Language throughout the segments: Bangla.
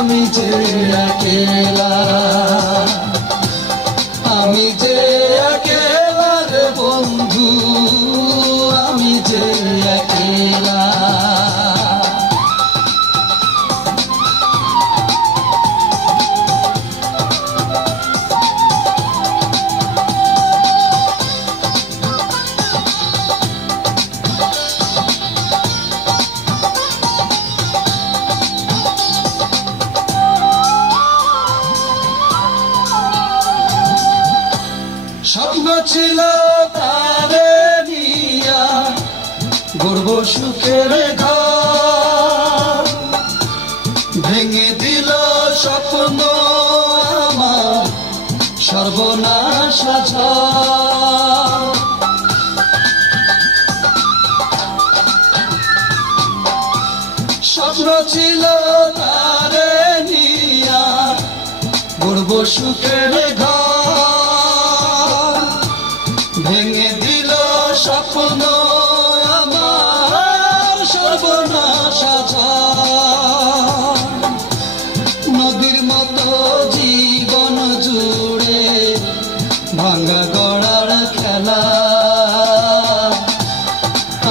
আমি যে একেলা, আমি যে একেলা রে বন্ধু, আমি যে একেলা। স্বপ্ন ছিল তারে নিয়া গড়ব সুখের ঘর, ভেঙে দিল স্বপ্ন আমার সর্বনাশ ঝড়। স্বপ্ন ছিল তারে নিয়া গড়ব সুখের ঘর, ভেঙে দিল স্বপ্ন আমার সর্বনাশ ঝড়। নদীর মতো জীবন জুড়ে ভাঙা গড়ার খেলা,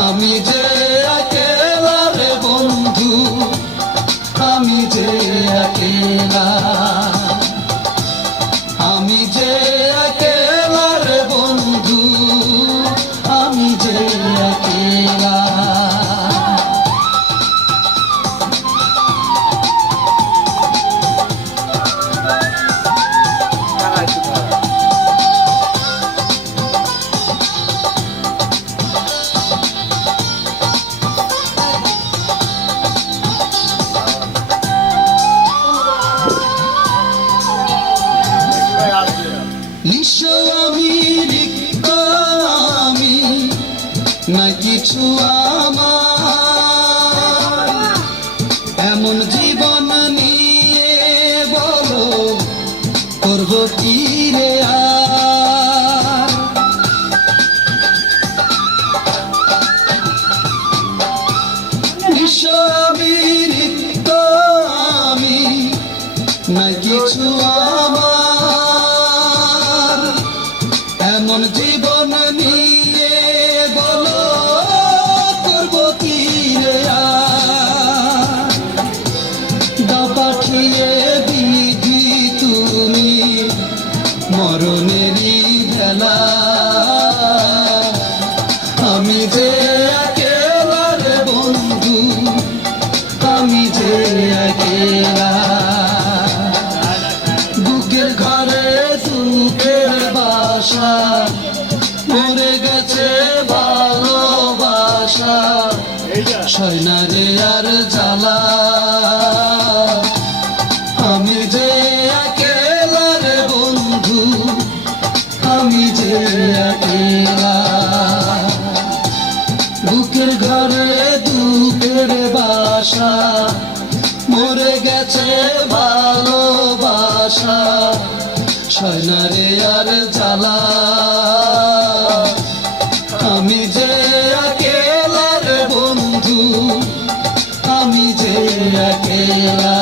আমি যে একেলা রে বন্ধু, আমি যে একেলা, আমি যে একেলা রে বন্ধু, আমি যে একেলা। নিঃস্ব আমি, রিক্ত আমি, না কিছু আমার, এমন জীবন নিয়ে বলো করব কি রে আর। নিঃস্ব আমি, রিক্ত আমি, না কিছু আমার, এমন জীবন নিয়ে বলো করব কি রে আর। দা পাঠিয়ে বিধি তুমি মরণেরই ভেলা, আমি যে একেলা রে বন্ধু, আমি যে একেলা। বুকের ঘরে সুখের বাসা, মরে গেছে ভালোবাসা, সয় না রে আর জ্বালা, আমি যে একেলা রে বন্ধু, আমি যে একেলা। বুকের ঘরে দুঃখের বাসা, মরে গেছে ভালোবাসা, সয় না রে আর জ্বালা, আমি যে একেলা রে বন্ধু, আমি যে একেলা।